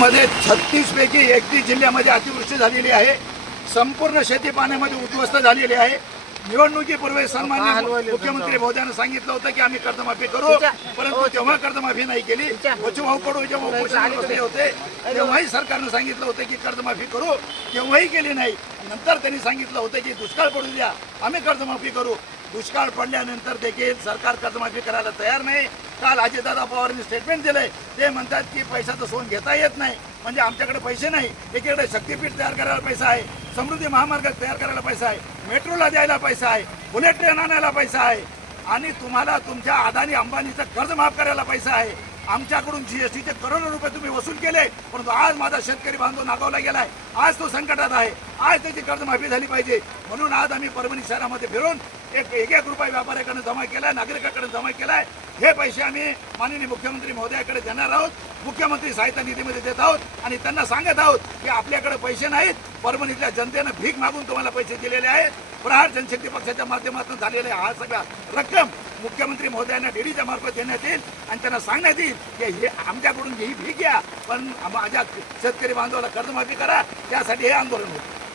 मध्ये छत्तीस पैकी एकतीस जिल्ह्यामध्ये अतिवृष्टी झालेली आहे संपूर्ण शेती पाण्यामध्ये उद्ध्वस्त झालेली आहे निवडणुकीपूर्वी सन्मान्य मुख्यमंत्री महोदयानं सांगितलं होतं की आम्ही कर्जमाफी करू परंतु हो, तेव्हा कर्जमाफी नाही केली भाऊ कडू जेव्हा उपोषण होते तेव्हाही सरकारनं सांगितलं होतं की कर्जमाफी करू तेव्हाही केली नाही नंतर त्यांनी सांगितलं होतं की दुष्काळ पडू द्या आम्ही कर्जमाफी करू दुष्काळ पडल्यानंतर देखील सरकार कर्जमाफी करायला तयार नाही काल अजितदादा पवारांनी स्टेटमेंट दिले ते म्हणतात की पैशाचं सोन घेता येत नाही म्हणजे आमच्याकडे पैसे नाही एकीकडे शक्तीपीठ तयार करायला पैसा आहे समृद्धी महामार्ग तयार करायला पैसा आहे मेट्रोला द्यायला पैसा आहे बुलेट ट्रेन आणायला पैसा आहे आणि तुम्हाला तुमच्या अदानी अंबानीचं कर्ज माफ करायला पैसा आहे आमच्याकडून जी एस टीचे करोडो रुपये तुम्ही वसूल केले परंतु आज माझा शेतकरी बांधव नागावला गेलाय आज तो संकटात आहे आज त्याची कर्जमाफी झाली पाहिजे म्हणून आज आम्ही परभणी शहरामध्ये फिरून एक एक एक रुपये व्यापाऱ्याकडे जमा केला आहे नागरिकाकडे जमा केलाय हे पैसे आम्ही माननीय मुख्यमंत्री महोदयाकडे देणार आहोत मुख्यमंत्री सहायता निधीमध्ये देत आहोत आणि त्यांना सांगत आहोत की आपल्याकडे पैसे नाहीत परभणीतल्या जनतेनं भीक मागून तुम्हाला पैसे दिलेले आहेत प्रहार जनशक्ती पक्षाच्या माध्यमातून झालेले हा सगळा रक्कम मुख्यमंत्री महोदयांना डेडीच्या मार्फत देण्यात येईल आणि त्यांना सांगण्यात येईल की हे आमच्याकडून ही भीक घ्या पण माझ्या शेतकरी बांधवाला कर्जमाफी करा त्यासाठी हे आंदोलन होतं